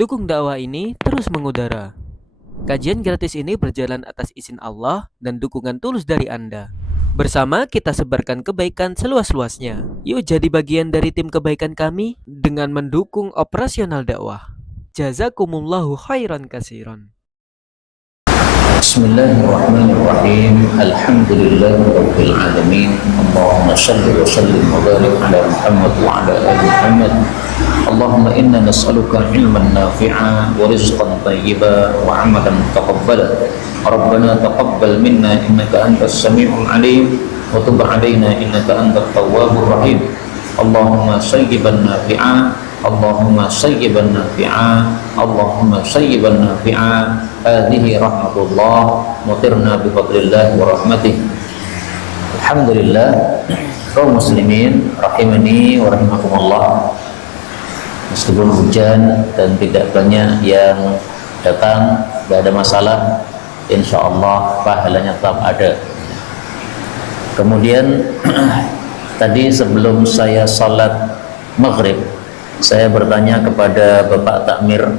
Dukung dakwah ini terus mengudara. Kajian gratis ini berjalan atas izin Allah dan dukungan tulus dari Anda. Bersama kita sebarkan kebaikan seluas-luasnya. Yuk jadi bagian dari tim kebaikan kami dengan mendukung operasional dakwah. Jazakumullahu khairan kasiran. Bismillahirrahmanirrahim. Alhamdulillahirabbil alamin. Allahumma shalli wa sallim wa barik ala Muhammad wa ala ali Muhammad. Allahumma inna nas'aluka ilman nafi'a wa rizqan thayyiban wa 'amalan mutaqabbala. Rabbana taqabbal minna innaka antas samiul alim wa tub 'alaina innaka antat tawwabur rahim. Allahumma sayyiban nafi'a, Allahumma sayyiban nafi'a, Allahumma sayyiban nafi'a. Hadhihi rahmatullah mutirna bifadlillah wa rahmatih. Alhamdulillah, kaum muslimin rahimani wa rahimakumullah. Meskipun hujan dan tidak banyak yang datang, tidak ada masalah, insya Allah pahalanya tetap ada. Kemudian tadi sebelum saya salat maghrib, saya bertanya kepada Bapak Takmir,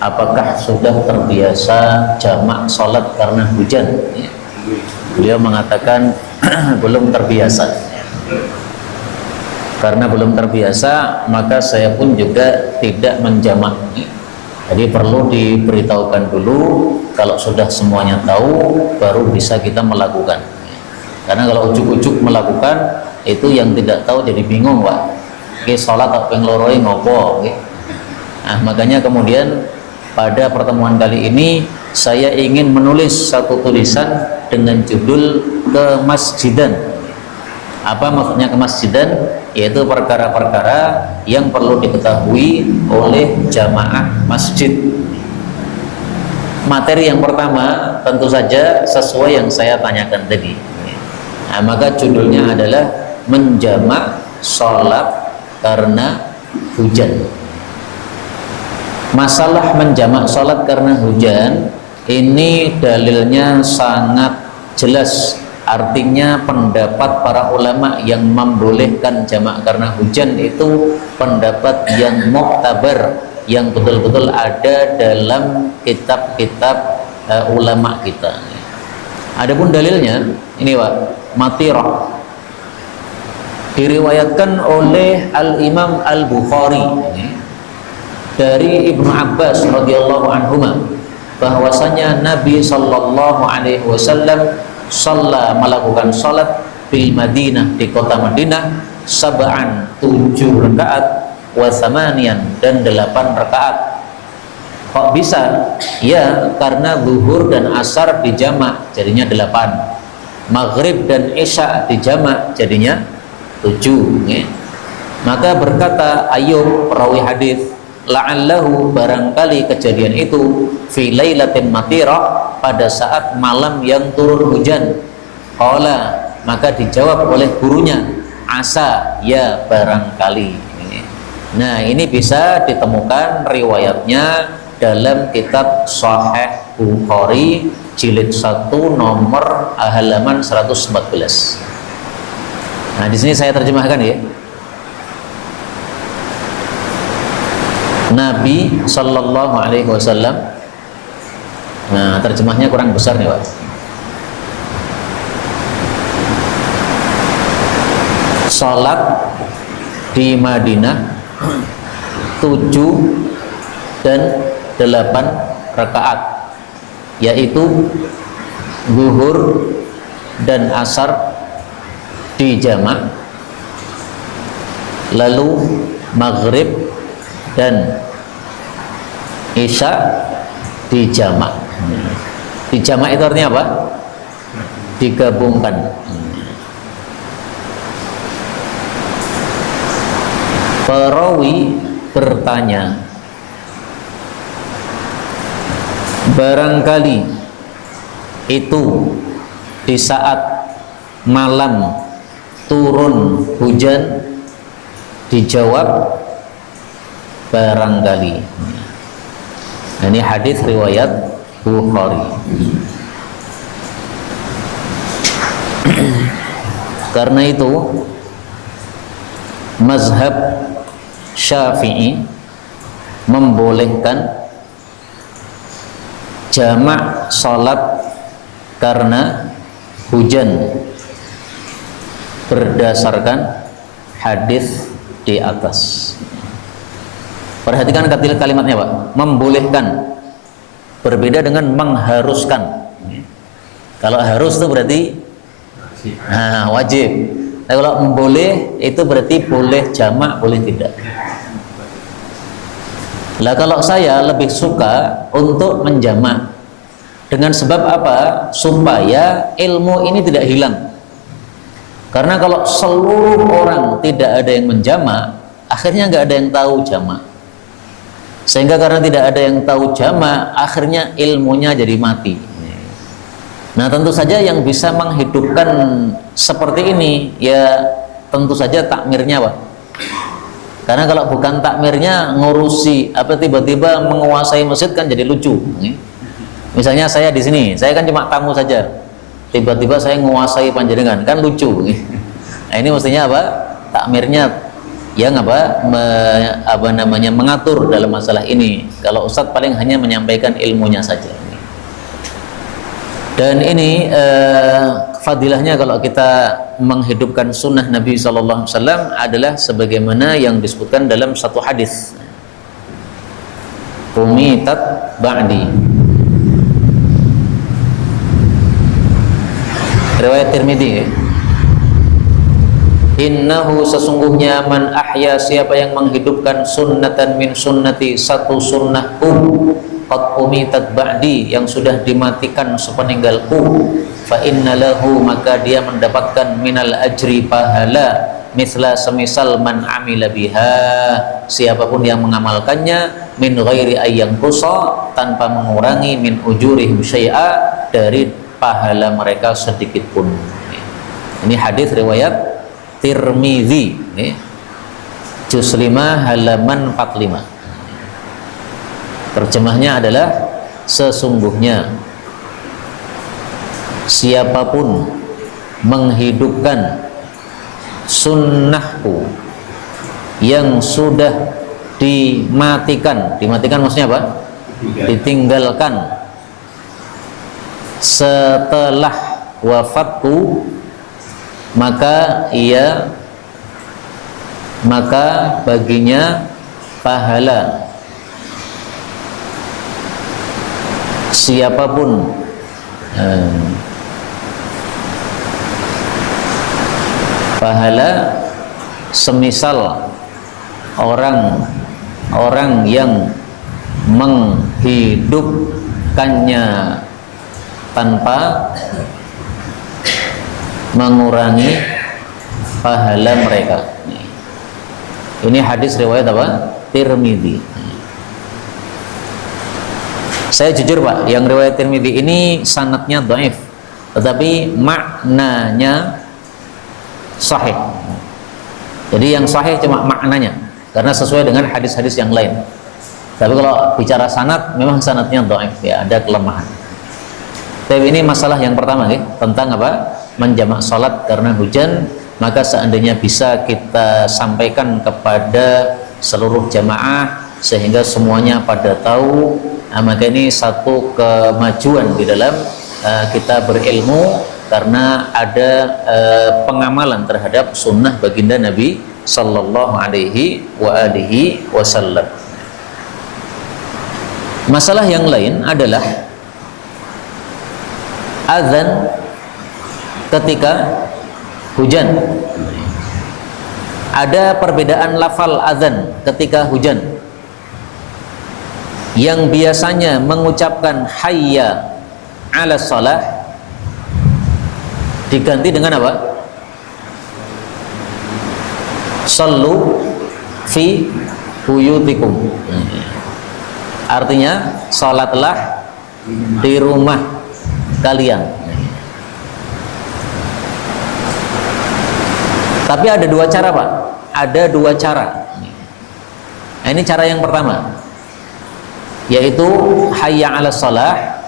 apakah sudah terbiasa jamak salat karena hujan? Beliau mengatakan belum terbiasa. Karena belum terbiasa, maka saya pun juga tidak menjamak. Jadi perlu diberitahukan dulu, kalau sudah semuanya tahu, baru bisa kita melakukan. Karena kalau ujuk-ujuk melakukan, itu yang tidak tahu jadi bingung, Pak. Oke, sholat tak pengloroi ngopo. Nah, makanya kemudian pada pertemuan kali ini saya ingin menulis satu tulisan dengan judul kemasjidan. Apa maksudnya kemasjidan? Yaitu perkara-perkara yang perlu diketahui oleh jamaah masjid. Materi yang pertama tentu saja sesuai yang saya tanyakan tadi. Nah, maka judulnya adalah menjamak sholat karena hujan. Masalah menjamak sholat karena hujan ini dalilnya sangat jelas. Artinya pendapat para ulama yang membolehkan jamak karena hujan itu pendapat yang muktabar, yang betul-betul ada dalam kitab-kitab ulama kita. Adapun dalilnya ini, Pak, Matirah diriwayatkan oleh Al-Imam Al-Bukhari dari Ibnu Abbas radhiyallahu anhuma bahwasanya Nabi sallallahu alaihi wasallam melakukan salat di Madinah, di kota Madinah, sab'an 7 rakaat wa thamanian dan 8 rakaat. Kok bisa? Ya, karena zuhur dan asar dijamak jadinya 8. Maghrib dan isya dijamak jadinya 7. Maka berkata Ayyub perawi hadis, la'allahu barangkali kejadian itu fi lailatin matirah, pada saat malam yang turun hujan. Qala, maka dijawab oleh gurunya, asa, ya barangkali. Nah, ini bisa ditemukan riwayatnya dalam kitab Sahih Bukhari jilid 1 nomor halaman 114. Nah, di sini saya terjemahkan ya. Nabi sallallahu alaihi wasallam. Nah, terjemahnya kurang besar nih, Pak. Salat di Madinah 7 dan 8 rakaat, yaitu zuhur dan asar dijamak, lalu maghrib dan isya dijamak. Dijamak itu artinya apa? Digabungkan. Perawi bertanya, barangkali itu di saat malam turun hujan? Dijawab, barangkali. Nah, ini hadis riwayat Bukhari. Karena itu mazhab Syafi'i membolehkan jamak salat karena hujan berdasarkan hadis di atas. Perhatikan kalimatnya Pak, membolehkan, berbeda dengan mengharuskan. Kalau harus itu berarti wajib. Nah, kalau memboleh itu berarti boleh jamak, boleh tidak. Lah kalau saya lebih suka untuk menjamak, dengan sebab apa? Supaya ilmu ini tidak hilang. Karena kalau seluruh orang tidak ada yang menjamak, akhirnya nggak ada yang tahu jamak. Sehingga karena tidak ada yang tahu jamak, akhirnya ilmunya jadi mati. Nah, tentu saja yang bisa menghidupkan seperti ini ya tentu saja takmirnya Pak. Karena kalau bukan takmirnya, ngurusi apa tiba-tiba menguasai masjid kan jadi lucu. Misalnya saya di sini, saya kan cuma tamu saja. Tiba-tiba saya menguasai panjenengan, kan lucu. Nah, ini mestinya apa? Takmirnya yang mengatur dalam masalah ini. Kalau Ustadz paling hanya menyampaikan ilmunya saja. Dan ini fadilahnya kalau kita menghidupkan sunnah Nabi SAW adalah sebagaimana yang disebutkan dalam satu hadis, umitat ba'di, riwayat Tirmidzi. Innahu, sesungguhnya, man ahya, siapa yang menghidupkan sunnatan min sunnati, satu sunnahku, qad umitat ba'di, yang sudah dimatikan sepeninggalku, fa inna lahu, maka dia mendapatkan minal ajri, pahala, misla, semisal man amila biha, siapapun yang mengamalkannya, min ghairi ayyang kusa, tanpa mengurangi, min ujurihim syai'a, dari pahala mereka sedikit pun. Ini hadis riwayat Tirmidzi, juz 5 halaman 45. Terjemahnya adalah, sesungguhnya siapapun menghidupkan sunnahku yang sudah dimatikan maksudnya apa? Ditinggalkan setelah wafatku, maka baginya pahala. Siapapun pahala semisal orang yang menghidupkannya tanpa mengurangi pahala mereka. Ini hadis riwayat apa? Tirmidzi. Saya jujur Pak, yang riwayat Tirmidzi ini sanadnya dhaif, tetapi maknanya sahih. Jadi yang sahih cuma maknanya, karena sesuai dengan hadis-hadis yang lain. Tapi kalau bicara sanad, memang sanadnya dhaif, ya ada kelemahan. Tapi ini masalah yang pertama ya, tentang apa? Menjamak salat karena hujan. Maka seandainya bisa kita sampaikan kepada seluruh jamaah sehingga semuanya pada tahu, maka ini satu kemajuan di dalam kita berilmu, karena ada pengamalan terhadap sunnah baginda Nabi Sallallahu Alaihi Wasallam. Masalah yang lain adalah azan ketika hujan. Ada perbedaan lafal azan ketika hujan. Yang biasanya mengucapkan hayya 'ala shalah diganti dengan apa? Sallu fi buyutikum. Artinya salatlah di rumah kalian. Tapi ada dua cara Pak, ada dua cara. Nah, ini cara yang pertama, yaitu hayya 'ala shalah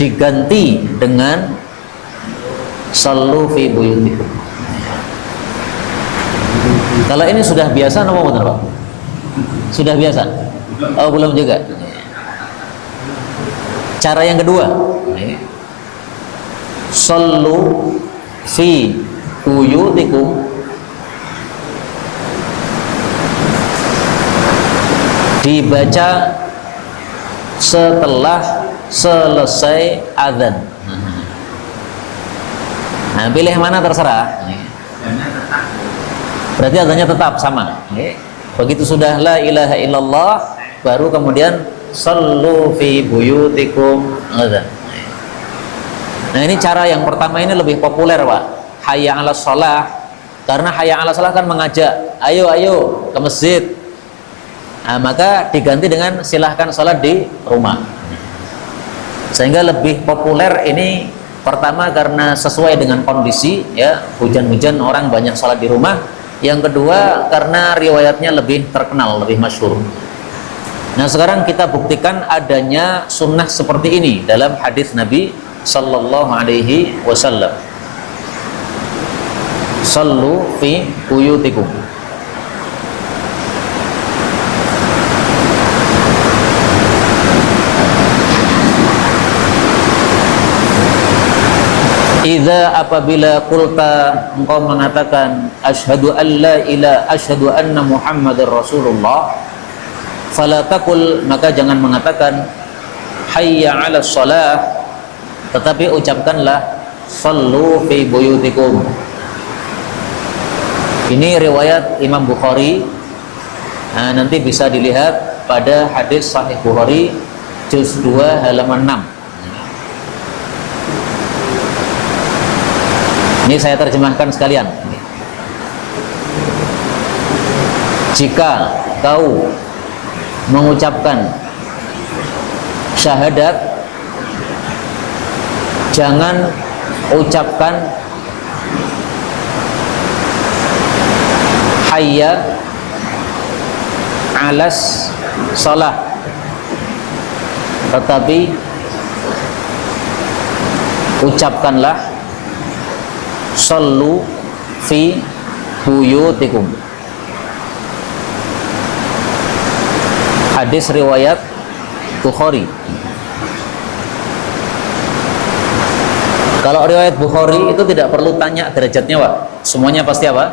diganti dengan sallu fi buyutikum. Kalau ini sudah biasa, nama benar Pak? Sudah biasa. Oh, belum juga. Cara yang kedua, sallu fi buyutikum, dibaca setelah selesai azan. Nah, pilih mana terserah. Berarti azannya tetap sama. Begitu sudah la ilaha illallah, baru kemudian sallu fi buyutikum azan. Nah, ini cara yang pertama ini lebih populer, Pak. Hayya 'alas shalah. Karena hayya 'alas shalah kan mengajak, ayo ke masjid. Nah, maka diganti dengan silahkan sholat di rumah. Sehingga lebih populer ini pertama karena sesuai dengan kondisi, ya, hujan-hujan orang banyak sholat di rumah. Yang kedua karena riwayatnya lebih terkenal, lebih masyhur. Nah, sekarang kita buktikan adanya sunnah seperti ini dalam hadis Nabi Sallallahu Alaihi Wasallam. Sallu fi buyutikum. Idza apabila qulta, engkau mengatakan asyhadu an la ilaha asyhadu anna muhammadar rasulullah, fala taqul, maka jangan mengatakan hayya 'alas shalah, tetapi ucapkanlah sallu fi buyutikum. Ini riwayat Imam Bukhari. Nah, nanti bisa dilihat pada hadis Sahih Bukhari juz 2 halaman 6. Ini saya terjemahkan sekalian. Jika kau mengucapkan syahadat, jangan ucapkan hayya 'alas shalah, tetapi ucapkanlah sallu fi buyutikum. Hadis riwayat Bukhari. Kalau riwayat Bukhari itu tidak perlu tanya derajatnya, Pak. Semuanya pasti apa?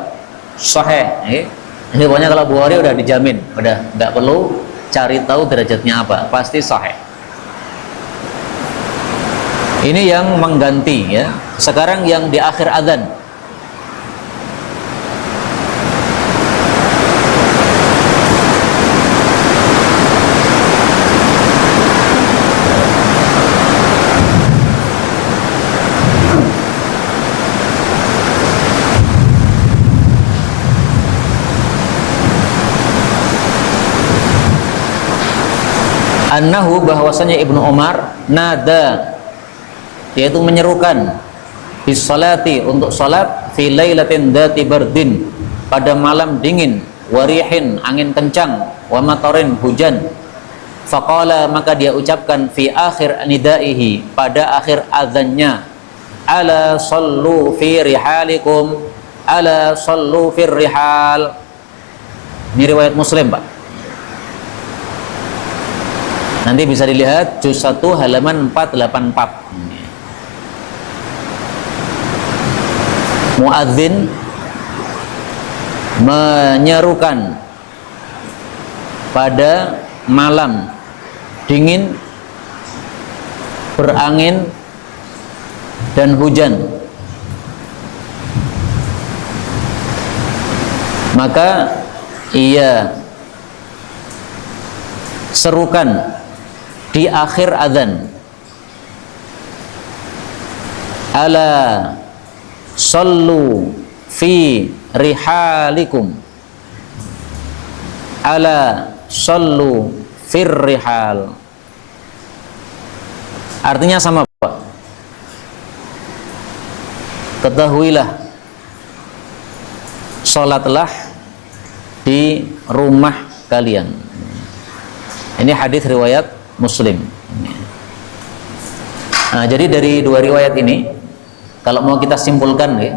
Sahih. Ini pokoknya kalau Bukhari udah dijamin, udah nggak perlu cari tahu derajatnya apa, pasti sahih. Ini yang mengganti, ya. Sekarang yang di akhir adzan. Annahu, bahwasanya Ibnu Umar nada, yaitu menyerukan bis salati, untuk salat, fi lailatin dzati bardin, pada malam dingin, warihin, angin kencang, wa matarin, hujan. Faqala, maka dia ucapkan fi akhir nidaihi, pada akhir azannya, ala sallu fi rihalikum, ala sallu fir rihal. Ini riwayat Muslim, Pak. Nanti bisa dilihat juz 1 halaman 484. Muadzin menyerukan pada malam dingin, berangin dan hujan, maka ia serukan di akhir adzan, ala sallu fi rihalikum, ala sallu fir rihal. Artinya sama, Pak. Ketahuilah, salatlah di rumah kalian. Ini hadis riwayat Muslim. Nah, jadi dari dua riwayat ini, kalau mau kita simpulkan, ya,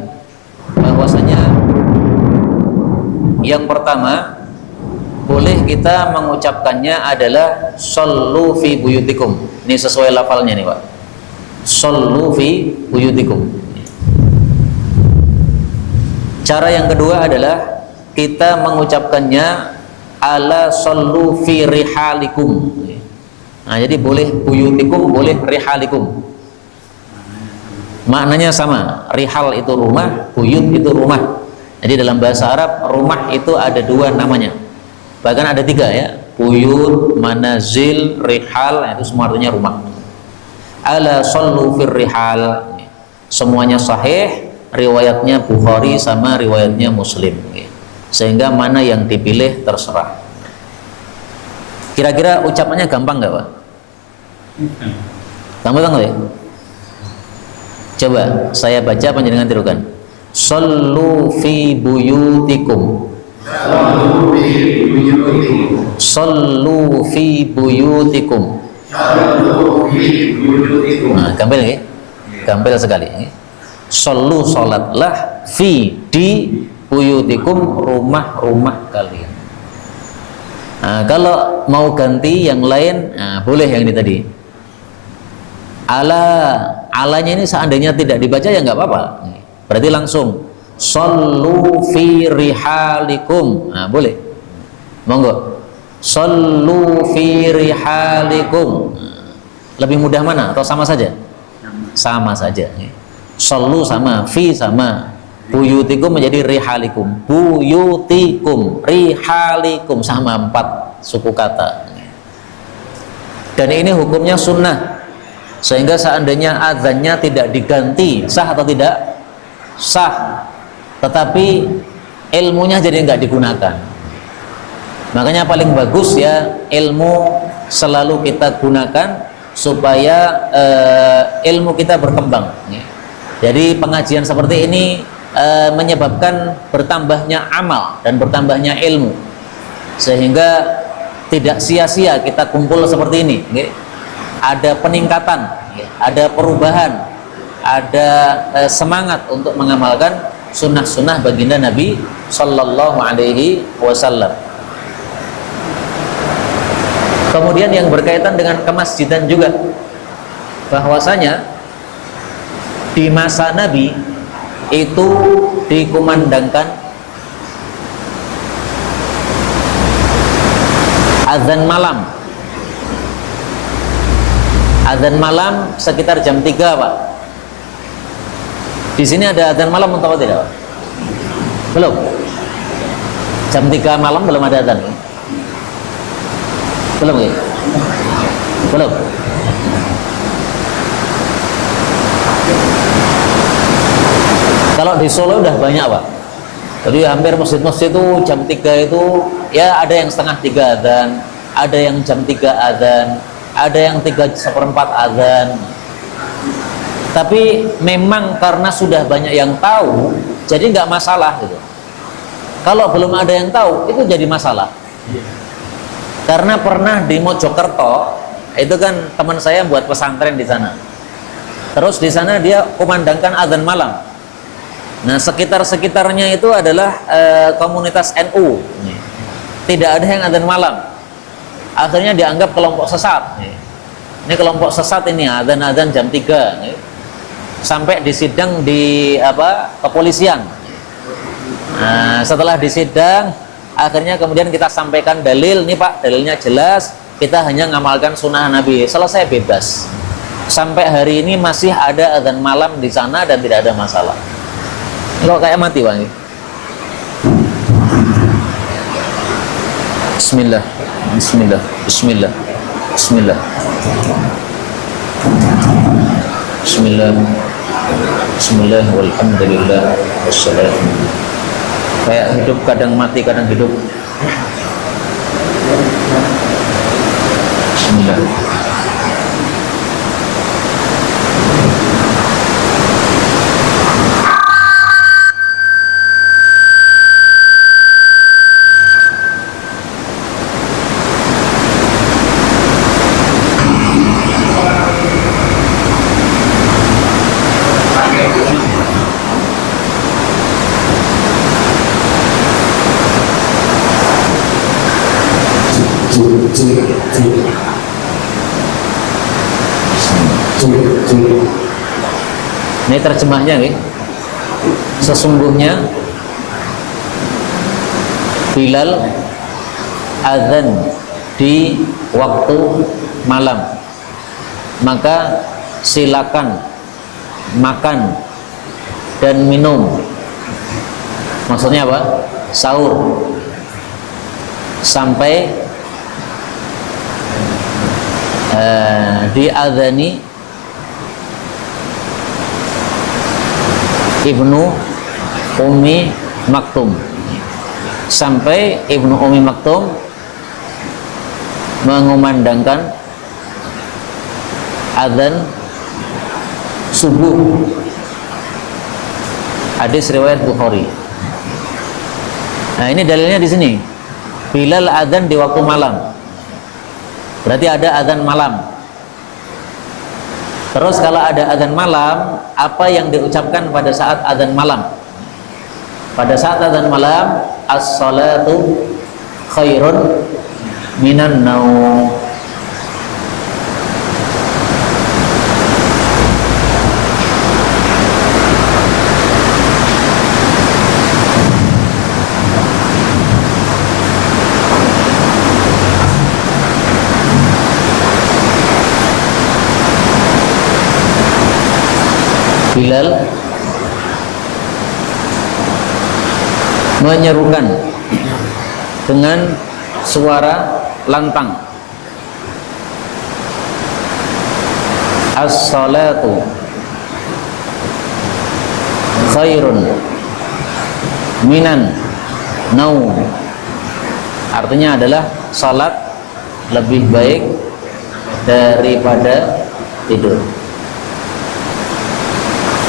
bahwasanya yang pertama boleh kita mengucapkannya adalah sallu fi buyutikum. Ini sesuai lafalnya nih Pak. Sallu fi buyutikum. Cara yang kedua adalah kita mengucapkannya ala sallu fi rihalikum. Nah, jadi boleh buyutikum, boleh rihalikum. Maknanya sama. Rihal itu rumah, buyut itu rumah. Jadi dalam bahasa Arab rumah itu ada dua namanya. Bahkan ada tiga ya, buyut, manazil, rihal, itu semua artinya rumah. Ala sallu fir rihal, semuanya sahih, riwayatnya Bukhari sama riwayatnya Muslim, sehingga mana yang dipilih terserah. Kira-kira ucapannya gampang nggak Pak? Gampang nggak ya? Coba saya baca, panjenengan tirukan. Sallu fi buyutikum. Sallu fi buyutikum. Nah, gampil ya? Gampil sekali. Sallu, salatlah, fi, di buyutikum, rumah-rumah kalian. Nah, kalau mau ganti yang lain, nah, boleh yang ini tadi. Alanya ini seandainya tidak dibaca ya nggak apa-apa. Berarti langsung sallu fi rihalikum. Nah, boleh. Monggo. Sallu fi rihalikum. Lebih mudah mana atau sama saja? Sama saja. Sallu sama, fi sama. Buyutikum menjadi rihalikum. Buyutikum, rihalikum sama 4 suku kata. Dan ini hukumnya sunnah. Sehingga seandainya azannya tidak diganti, sah atau tidak? Sah. Tetapi ilmunya jadi nggak digunakan. Makanya paling bagus ya ilmu selalu kita gunakan supaya ilmu kita berkembang. Jadi pengajian seperti ini menyebabkan bertambahnya amal dan bertambahnya ilmu, sehingga tidak sia-sia kita kumpul seperti ini. Ada peningkatan, ada perubahan, ada semangat untuk mengamalkan sunnah-sunnah baginda Nabi Sallallahu Alaihi Wasallam. Kemudian yang berkaitan dengan kemasjidan juga, bahwasanya di masa Nabi itu dikumandangkan azan malam. Azan malam sekitar jam 3 Pak. Di sini ada azan malam atau tidak Pak? Belum. Jam 3 malam belum ada azan. Belum ya? Belum. Kalau di Solo udah banyak Pak. Jadi hampir masjid-masjid itu jam 3 itu ya ada yang setengah 3 azan, ada yang jam 3 azan, ada yang 3/4 azan. Tapi memang karena sudah banyak yang tahu, jadi nggak masalah gitu. Kalau belum ada yang tahu, itu jadi masalah. Karena pernah di Mojokerto, itu kan teman saya buat pesantren di sana. Terus di sana dia kumandangkan azan malam. Nah, sekitar-sekitarnya itu adalah komunitas NU. Tidak ada yang azan malam. Akhirnya dianggap kelompok sesat. Ini kelompok sesat ini azan-azan jam 3. Sampai disidang di kepolisian. Nah, setelah disidang, akhirnya kemudian kita sampaikan dalil, nih Pak, dalilnya jelas, kita hanya ngamalkan sunnah Nabi, selesai bebas. Sampai hari ini masih ada azan malam di sana dan tidak ada masalah. Ini kok kayak mati Bang. Bismillah, Bismillah, Bismillah, Bismillah, Bismillah, Bismillah, walhamdulillah, wassalam. Kayak hidup kadang mati, kadang hidup. Bismillah. Ini terjemahnya nih. Sesungguhnya Bilal azan di waktu malam, maka silakan makan dan minum. Maksudnya apa? Sahur sampai diadzani Ibnu Ummi Maktum, sampai Ibnu Ummi Maktum mengumandangkan adzan subuh. Hadis riwayat Bukhari. Nah, ini dalilnya di sini. Bilal adzan di waktu malam. Berarti ada adzan malam. Terus kalau ada adzan malam, apa yang diucapkan pada saat adzan malam? Pada saat adzan malam, as-salatu khairun minan naum. Bilal menyerukan dengan suara lantang, as-salatu khairun minan naum. Artinya adalah salat lebih baik daripada tidur.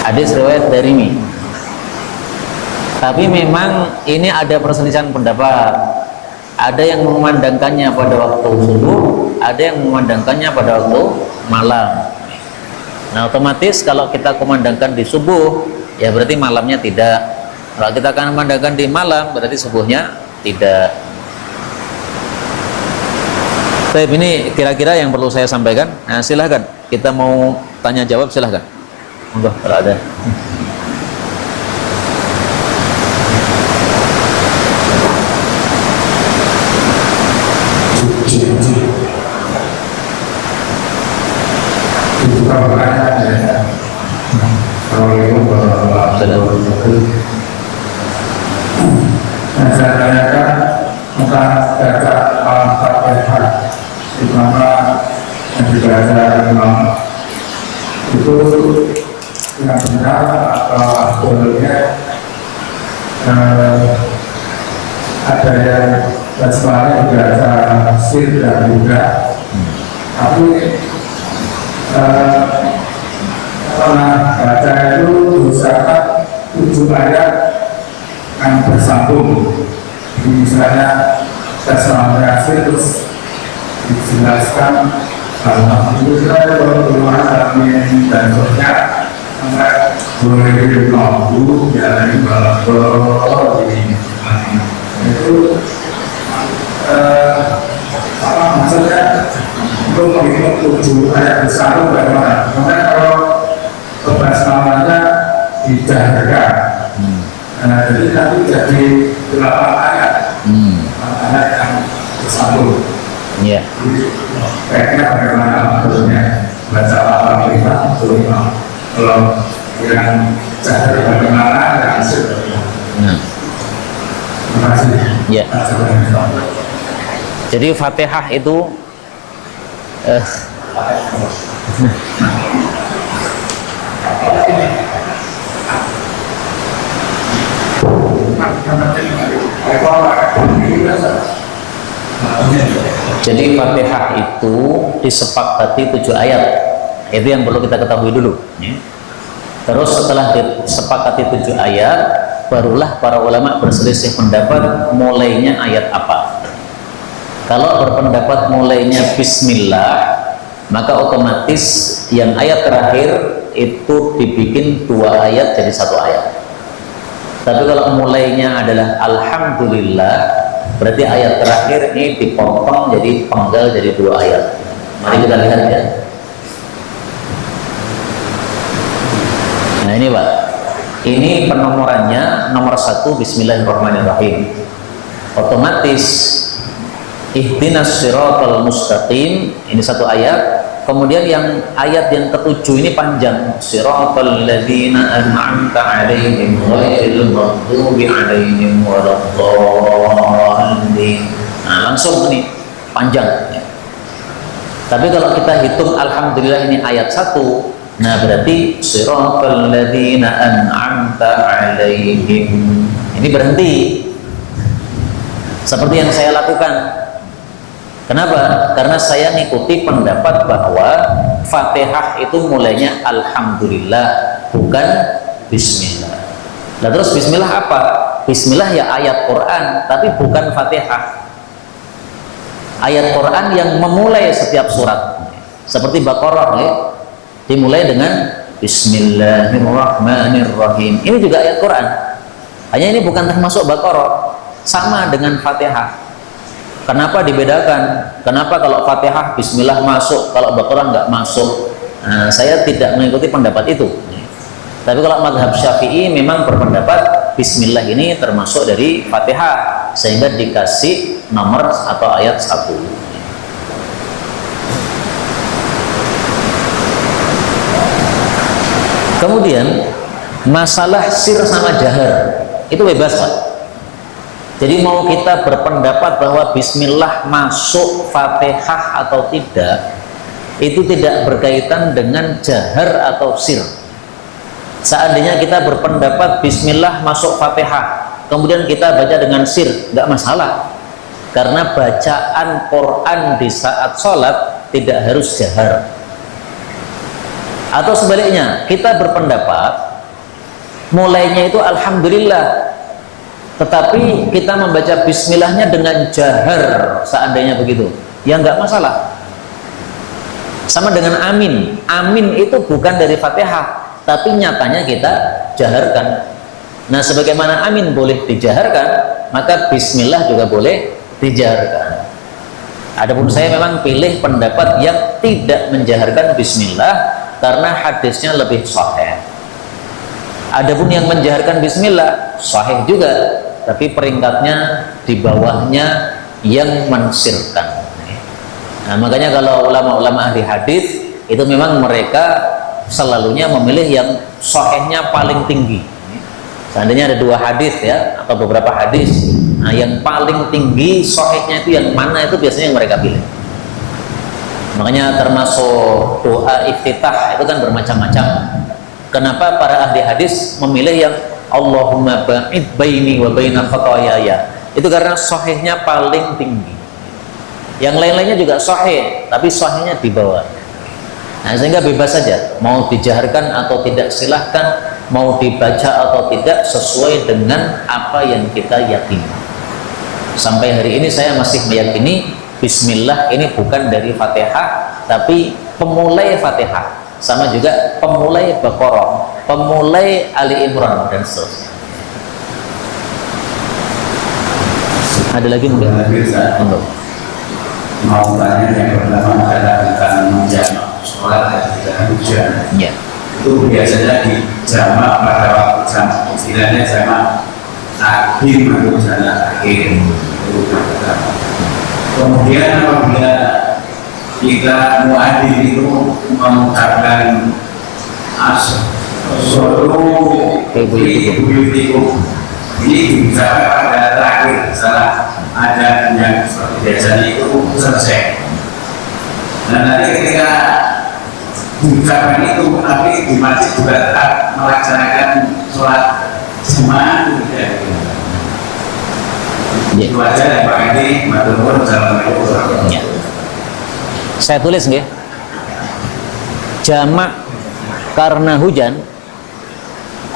Hadis riwayat Darimi. Tapi memang ini ada perselisihan pendapat. Ada yang memandangkannya pada waktu subuh, ada yang memandangkannya pada waktu malam. Nah, otomatis kalau kita kumandangkan di subuh, ya berarti malamnya tidak. Kalau kita akan memandangkan di malam, berarti subuhnya tidak. Tapi ini kira-kira yang perlu saya sampaikan. Nah, silahkan. Kita mau tanya jawab, silahkan. Enggak, kalau ada. Assalamualaikum warahmatullahi wabarakatuh. Saya tanyakan tentang baca Al-Fatihah, di mana yang dibaca Imam itu yang benar atau sebelumnya ada yang basmalah dibaca sir dan juga, tapi pernah baca itu berusaha 7 ayat yang bersambung. Misalnya basmalah sir terus dijelaskan alhamdulillah Rabbil alamin dan seterusnya sampai boleh mampu jalani balap ini. Itu apa maksudnya untuk menghitung 7 ayat besar bagaimana? Karena kalau basmalahnya dijaharkan, jadi nanti jadi 8 ayat, ayat yang bersambung. Iya. Kayaknya bagaimana maksudnya baca Al-Fatihah kalau yang jahar bagaimana yang hasil bagaimana. Terima kasih. Ya. Jadi Fatihah itu jadi Fatihah itu disepakati 7 ayat. Itu yang perlu kita ketahui dulu. Terus setelah disepakati 7 ayat, barulah para ulama berselisih pendapat mulainya ayat apa. Kalau berpendapat mulainya Bismillah, maka otomatis yang ayat terakhir itu dibikin 2 ayat jadi 1 ayat. Tapi kalau mulainya adalah Alhamdulillah, Berarti ayat terakhir ini dipotong jadi penggal jadi 2 ayat. Mari kita lihat ya. Nah ini Pak, ini penomorannya nomor 1 Bismillahirrahmanirrahim. Otomatis ihdinas siratal mustaqim, ini 1 ayat. Kemudian yang ayat yang ke-7 ini panjang, siratal ladzina an'amta 'alaihim ghairil maghdubi 'alaihim waladdallin. Nah, langsung ini panjang ya. Tapi kalau kita hitung alhamdulillah ini ayat 1, nah berarti siratal ladzina an'amta 'alaihim. Ini berhenti. Seperti yang saya lakukan. Kenapa? Karena saya ngikuti pendapat bahwa Fatihah itu mulainya Alhamdulillah, bukan Bismillah. Nah terus Bismillah apa? Bismillah ya ayat Quran, tapi bukan Fatihah. Ayat Quran yang memulai setiap surat, seperti Baqarah ya, dimulai dengan Bismillahirrahmanirrahim. Ini juga ayat Quran. Hanya ini bukan termasuk Baqarah, sama dengan Fatihah. Kenapa dibedakan? Kenapa kalau Fatihah Bismillah masuk, kalau Baqarah nggak masuk? Nah, saya tidak mengikuti pendapat itu. Tapi kalau mazhab Syafi'i memang berpendapat Bismillah ini termasuk dari Fatihah, sehingga dikasih nomor atau ayat 1. Kemudian masalah sir sama jahar itu bebas Pak. Jadi mau kita berpendapat bahwa Bismillah masuk Fatihah atau tidak, itu tidak berkaitan dengan jahar atau sir. Seandainya kita berpendapat Bismillah masuk Fatihah, kemudian kita baca dengan sir, nggak masalah. Karena bacaan Quran di saat sholat tidak harus jahar. Atau sebaliknya, kita berpendapat mulainya itu Alhamdulillah, tetapi kita membaca bismillahnya dengan jahar, seandainya begitu, ya nggak masalah. Sama dengan amin. Amin itu bukan dari Fatihah, tapi nyatanya kita jaharkan. Nah sebagaimana amin boleh dijaharkan, maka bismillah juga boleh dijaharkan. Adapun saya memang pilih pendapat yang tidak menjaharkan bismillah, karena hadisnya lebih sahih. Adapun yang menjaharkan bismillah sahih juga, tapi peringkatnya di bawahnya yang mensirkan. Nah, makanya kalau ulama-ulama ahli hadis itu memang mereka selalunya memilih yang sahihnya paling tinggi. Seandainya ada 2 hadis ya, atau beberapa hadis, nah yang paling tinggi sahihnya itu yang mana, itu biasanya yang mereka pilih. Makanya termasuk doa iftitah itu kan bermacam-macam. Kenapa para ahli hadis memilih yang Allahumma ba'id baini wa baina khotoyaya? Itu karena sahihnya paling tinggi. Yang lain-lainnya juga sahih, tapi sahihnya di bawah. Nah, sehingga bebas saja, mau dijaharkan atau tidak silahkan, mau dibaca atau tidak sesuai dengan apa yang kita yakini. Sampai hari ini saya masih meyakini Bismillah ini bukan dari Fatihah, tapi pemulai Fatihah. Sama juga pemulai Baqarah, pemulai Ali Imran, dan seterusnya. Ada lagi mungkin? Untuk mau tanya yang pertama adalah tentang menjamak sholat dan hujan. ya. Itu biasanya di jamak pada waktu jamak, istilahnya jamak akhir atau jamak akhir. Itu pertama. Kemudian apabila kita muadzin itu mengucapkan as-salatu buyutikum, ini bisa pada terakhir setelah ada yang seperti biasanya itu selesai. Dan nanti ketika mengucapkan itu, tapi di masjid juga tetap melaksanakan sholat jemaah tidak. Itu aja yang Pak Edi, matur nuwun. Ya. Saya tulis nggih. Jamak karena hujan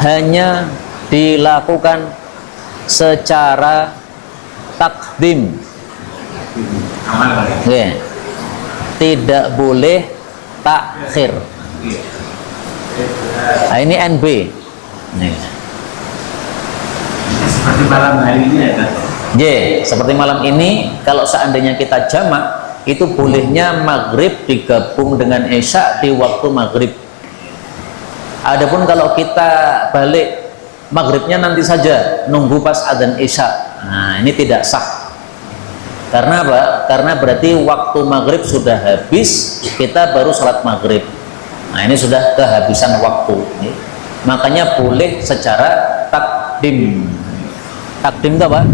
hanya dilakukan secara takdim. Yeah. Tidak boleh takhir. Nah, ini NB. Nih. Seperti malam hari ini ya kan? J, seperti malam ini kalau seandainya kita jamak, itu bolehnya maghrib digabung dengan isya di waktu maghrib. Adapun kalau kita balik maghribnya nanti saja, nunggu pas adzan isya, nah ini tidak sah. Karena apa? Karena berarti waktu maghrib sudah habis, kita baru sholat maghrib. Nah ini sudah kehabisan waktu. Makanya boleh secara takdim. Takdim itu apa?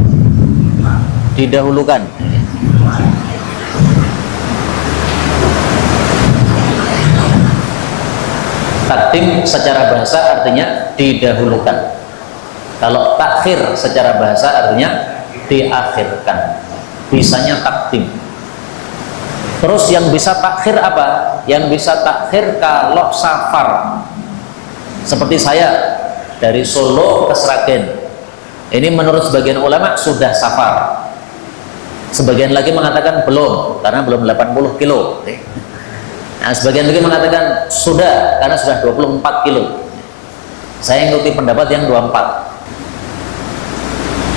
Didahulukan. Takdim secara bahasa artinya didahulukan. Kalau takhir secara bahasa artinya diakhirkan. Bisanya takdim. Terus yang bisa takhir apa? Yang bisa takhir kalau safar. Seperti saya dari Solo ke Sragen. Ini menurut sebagian ulama sudah safar. Sebagian lagi mengatakan belum, karena belum 80 kilo. Nah, sebagian lagi mengatakan sudah, karena sudah 24 kilo. Saya ikuti pendapat yang 24.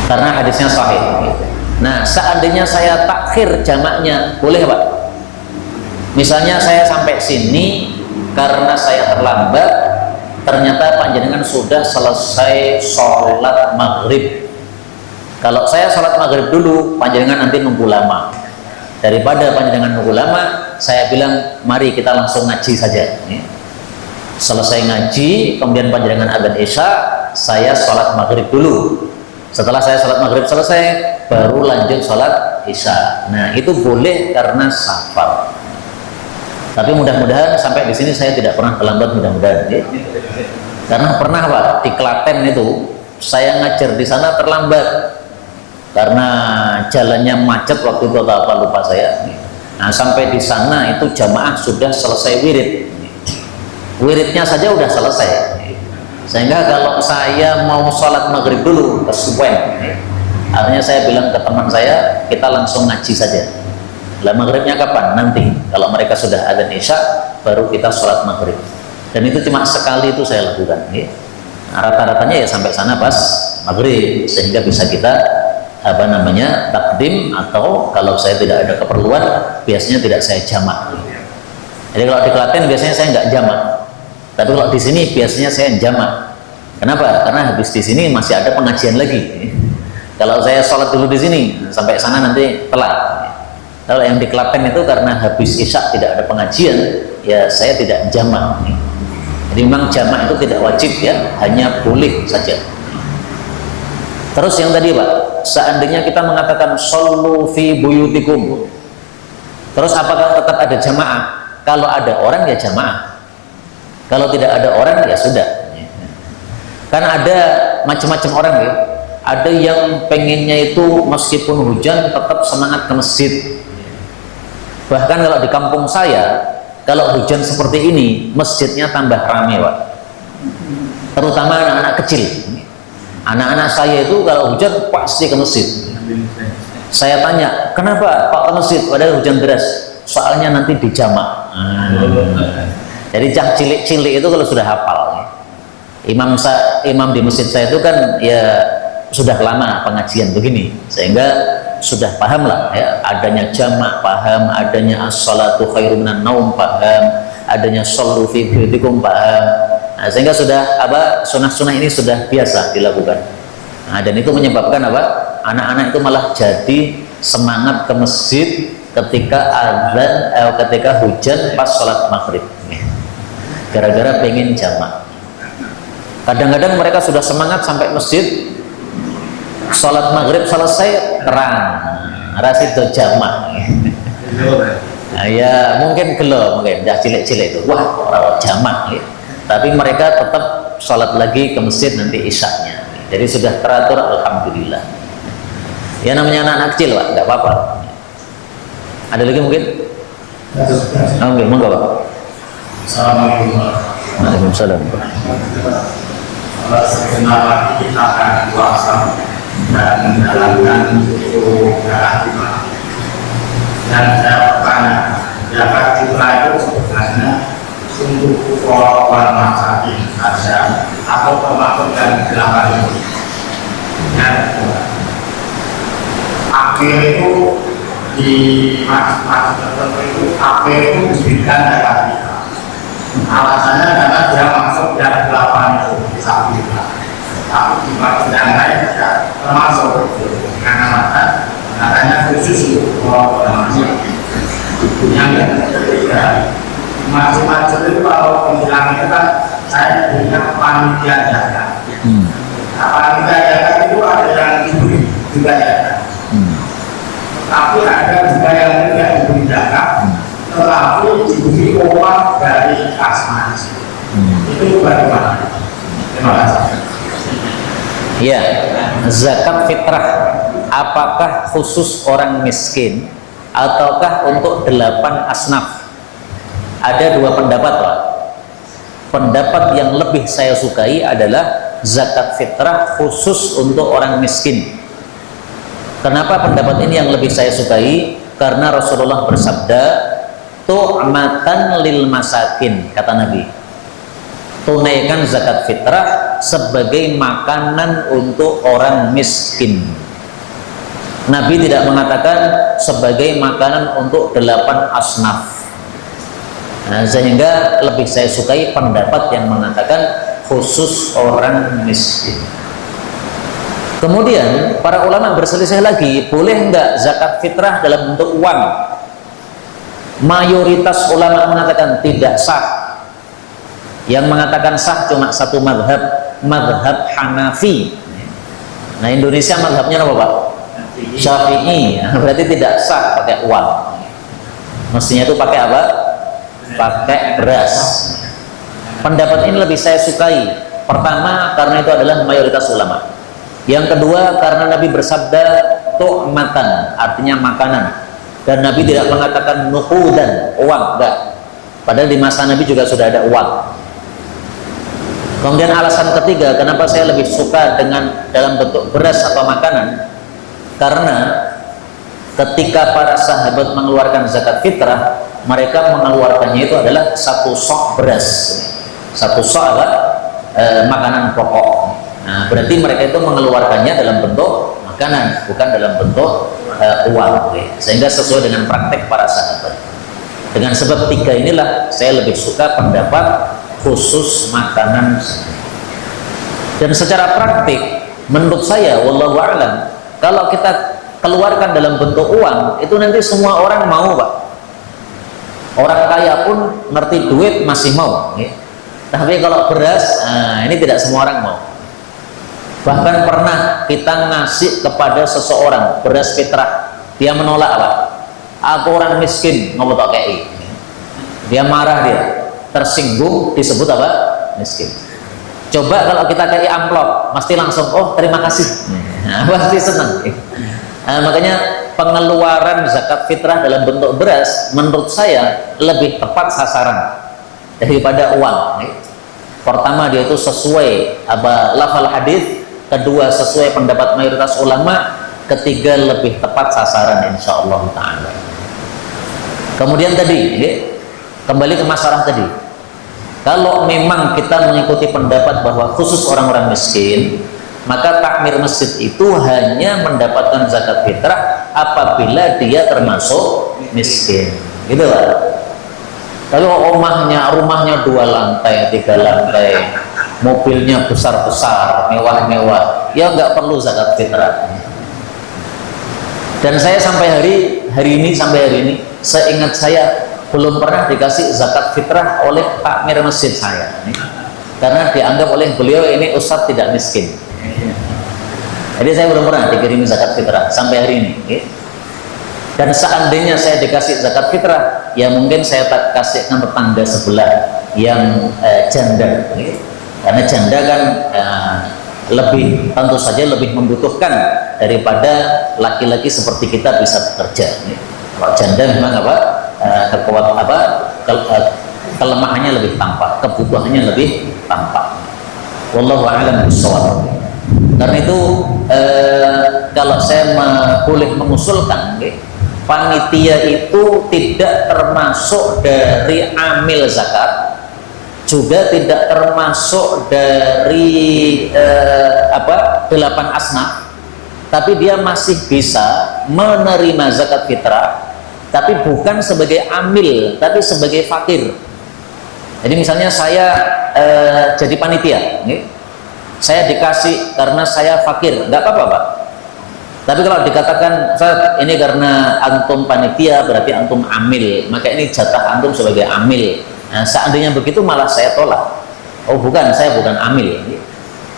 Karena hadisnya sahih. Nah, seandainya saya takhir jamaknya, boleh Pak? Misalnya saya sampai sini karena saya terlambat, ternyata panjenengan sudah selesai sholat maghrib. Kalau saya sholat maghrib dulu, panjenengan nanti nunggu lama. Daripada panjenengan nunggu lama, saya bilang mari kita langsung ngaji saja. Selesai ngaji, kemudian panjenengan adzan isya, saya sholat maghrib dulu. Setelah saya sholat maghrib selesai, baru lanjut sholat isya. Nah itu boleh karena safar. Tapi mudah-mudahan sampai di sini saya tidak pernah terlambat, mudah-mudahan. Karena pernah Pak di Klaten itu, saya ngajar di sana terlambat. Karena jalannya macet waktu itu atau apa lupa saya. Nah sampai di sana itu jamaah sudah selesai wirid. Wiridnya saja udah selesai. Sehingga kalau saya mau sholat maghrib dulu kesuwen, artinya saya bilang ke teman saya, kita langsung ngaji saja. Lah maghribnya kapan? Nanti. Kalau mereka sudah adzan isya, baru kita sholat maghrib. Dan itu cuma sekali itu saya lakukan. Nah, rata-ratanya ya sampai sana pas maghrib, sehingga bisa kita takdim, atau kalau saya tidak ada keperluan biasanya tidak saya jamak. Jadi kalau di Klaten biasanya saya nggak jamak, tapi kalau di sini biasanya saya jamak. Kenapa? Karena habis di sini masih ada pengajian lagi. Kalau saya sholat dulu di sini sampai sana nanti telat. Kalau yang di Klaten itu karena habis isya tidak ada pengajian, ya saya tidak jamak. Jadi memang jamak itu tidak wajib ya, hanya boleh saja. Terus yang tadi Pak, seandainya kita mengatakan shollu fi buyutikum, terus apakah tetap ada jamaah? Kalau ada orang ya jamaah, kalau tidak ada orang ya sudah. Karena ada macam-macam orang ya, ada yang pengennya itu meskipun hujan tetap semangat ke masjid. Bahkan kalau di kampung saya, kalau hujan seperti ini masjidnya tambah ramai Pak, terutama anak-anak kecil. Anak-anak saya itu kalau hujan pasti ke masjid. Saya tanya, kenapa Pak ke masjid padahal hujan deras? Soalnya nanti dijamak. Jadi cah cilik-cilik itu kalau sudah hafal, imam di masjid saya itu kan ya sudah lama pengajian begini, sehingga sudah paham lah ya, adanya jamak paham, adanya as-salatu khairum minan naum paham, adanya shollu fi buyutikum paham. Nah, sehingga sudah sunah-sunah ini sudah biasa dilakukan. Nah, dan itu menyebabkan anak-anak itu malah jadi semangat ke masjid ketika azan, ketika hujan pas sholat maghrib, gara-gara pengen jamak. Kadang-kadang mereka sudah semangat sampai masjid, sholat maghrib selesai terang, rasido jamak. Nah, ya mungkin gelo, mungkin dah cilik-cilik itu, wah rawat jamak. Tapi mereka tetap sholat lagi ke masjid nanti isyaknya. Jadi sudah teratur, alhamdulillah. Ya namanya anak-anak kecil Pak, nggak apa-apa. Ada lagi mungkin? Oke, monggo Pak. Assalamualaikum. Waalaikumsalam. Kenapa kita akan puasa dan menjalankan itu keaktifan? Dan saya bertanya, zakat fitrah itu sebenarnya untuk orang masakin saja atau termasuk dari 8 itu? akhir itu di masjid tertentu itu akhir itu diberikan dari kita. Alasannya karena dia masuk yang 8 itu bisa kita. Tapi di masjid yang lain tidak termasuk karena maka katanya khusus kalau masjid yang ketiga masjid-masjid itu kalau bilang itu kan saya punya panitia jaga. Panitia jaga itu ada yang diberi juga ya. Tapi ada juga yang tidak diberi jaga, tetapi diberi uang dari kas masjid. Itu bagaimana? Terima kasih. Ya, zakat fitrah apakah khusus orang miskin ataukah untuk 8 asnaf? Ada 2 pendapat, Pak. Pendapat yang lebih saya sukai adalah zakat fitrah khusus untuk orang miskin. Kenapa pendapat ini yang lebih saya sukai? Karena Rasulullah bersabda, tu'matan lil masakin, kata Nabi. Tunaikan zakat fitrah sebagai makanan untuk orang miskin. Nabi tidak mengatakan sebagai makanan untuk 8 asnaf. Nah, sehingga lebih saya sukai pendapat yang mengatakan khusus orang miskin. Kemudian para ulama berselisih lagi, boleh enggak zakat fitrah dalam bentuk uang? Mayoritas ulama mengatakan tidak sah. Yang mengatakan sah cuma satu madhab, madhab Hanafi. Nah, Indonesia madhabnya apa, Pak? Syafi'i. Berarti tidak sah pakai uang. Mestinya itu pakai apa? Pakai beras. Pendapat ini lebih saya sukai. Pertama, karena itu adalah mayoritas ulama. Yang kedua, karena Nabi bersabda tu'matan, artinya makanan. Dan Nabi tidak mengatakan nuhudan, uang, enggak. Padahal di masa Nabi juga sudah ada uang. Kemudian alasan ketiga, kenapa saya lebih suka dengan dalam bentuk beras atau makanan? Karena ketika para sahabat mengeluarkan zakat fitrah, mereka mengeluarkannya itu adalah 1 sok beras. 1 sok apa? Makanan pokok. Nah, berarti mereka itu mengeluarkannya dalam bentuk makanan, bukan dalam bentuk uang. Sehingga sesuai dengan praktek para sahabat. Dengan sebab 3 inilah saya lebih suka pendapat khusus makanan. Dan secara praktik menurut saya wallahu a'lam, kalau kita keluarkan dalam bentuk uang itu nanti semua orang mau, Pak. Orang kaya pun ngerti duit masih mau ya. Tapi kalau beras, nah, ini tidak semua orang mau. Bahkan pernah kita ngasih kepada seseorang beras fitrah, dia menolak, Pak. Aku orang miskin, ngomong tak kei. Dia marah, dia tersinggung, disebut apa? Miskin. Coba kalau kita kayak amplop, pasti langsung oh terima kasih. Nah, pasti senang. Nah, makanya pengeluaran zakat fitrah dalam bentuk beras menurut saya lebih tepat sasaran daripada uang. Pertama, dia itu sesuai apa lafal hadis, kedua sesuai pendapat mayoritas ulama, ketiga lebih tepat sasaran insyaallah taala. Kemudian tadi kembali ke masalah tadi, kalau memang kita mengikuti pendapat bahwa khusus orang-orang miskin, maka takmir masjid itu hanya mendapatkan zakat fitrah apabila dia termasuk miskin, gitu lah. Kalau rumahnya 2 lantai, 3 lantai, mobilnya besar-besar, mewah-mewah, ya nggak perlu zakat fitrah. Dan saya sampai hari ini, seingat saya belum pernah dikasih zakat fitrah oleh takmir masjid saya, karena dianggap oleh beliau ini ustadz tidak miskin. Jadi saya belum pernah dikirimi zakat fitrah sampai hari ini. Dan seandainya saya dikasih zakat fitrah, ya mungkin saya tak kasihkan tetangga sebelah yang janda, karena janda kan lebih, tentu saja lebih membutuhkan daripada laki-laki seperti kita bisa bekerja. Kalau janda memang kelemahannya lebih tampak, kebutuhannya lebih tampak. Wallahu a'lam bishawab. Karena itu kalau saya boleh mengusulkan, panitia itu tidak termasuk dari amil zakat, juga tidak termasuk dari 8 asnaf, tapi dia masih bisa menerima zakat fitrah, tapi bukan sebagai amil, tapi sebagai fakir. Jadi misalnya saya jadi panitia, saya dikasih karena saya fakir, nggak apa-apa Pak. Tapi kalau dikatakan, Ustaz, ini karena antum panitia berarti antum amil, maka ini jatah antum sebagai amil. Nah, seandainya begitu malah saya tolak. Oh bukan, saya bukan amil.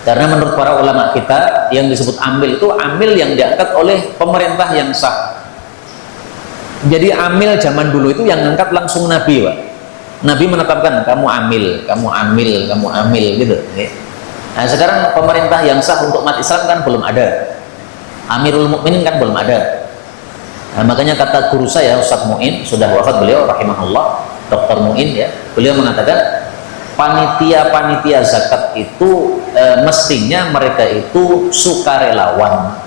Karena menurut para ulama kita yang disebut amil itu amil yang diangkat oleh pemerintah yang sah. Jadi amil zaman dulu itu yang angkat langsung Nabi, Pak. Nabi menetapkan kamu amil, kamu amil, kamu amil gitu. Nah sekarang pemerintah yang sah untuk umat Islam kan belum ada. Amirul Mukminin kan belum ada. Nah, makanya kata guru saya Ustaz Muin, sudah wafat beliau rahimahullah, Dr. Muin ya, beliau mengatakan panitia-panitia zakat itu mestinya mereka itu sukarelawan.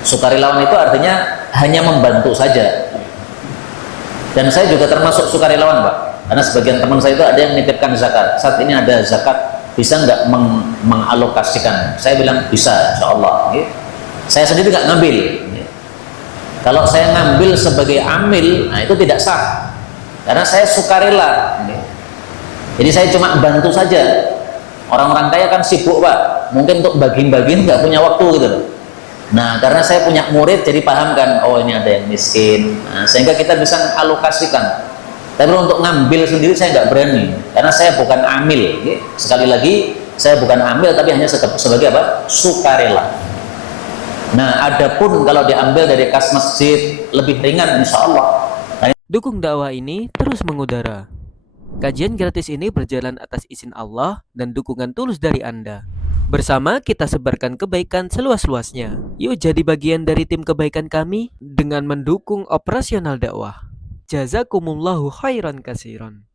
Sukarelawan itu artinya hanya membantu saja. Dan saya juga termasuk sukarelawan Pak, karena sebagian teman saya itu ada yang nitipkan zakat. Saat ini ada zakat, bisa nggak mengalokasikan? Saya bilang bisa, insya Allah. Saya sendiri nggak ngambil. Kalau saya ngambil sebagai amil, nah itu tidak sah, karena saya sukarela. Jadi saya cuma bantu saja. Orang-orang kaya kan sibuk Pak, mungkin untuk bagi-bagi nggak punya waktu gitu loh. Nah karena saya punya murid, jadi pahamkan, oh ini ada yang miskin, nah, sehingga kita bisa alokasikan. Tapi untuk ngambil sendiri saya nggak berani, karena saya bukan amil. Sekali lagi, saya bukan amil, tapi hanya sebagai apa? Sukarela. Nah, adapun kalau diambil dari kas masjid lebih ringan insya Allah. Dukung dakwah ini terus mengudara. Kajian gratis ini berjalan atas izin Allah dan dukungan tulus dari Anda. Bersama kita sebarkan kebaikan seluas-luasnya. Yuk jadi bagian dari tim kebaikan kami dengan mendukung operasional dakwah. Jazakumullahu khairan kasiran.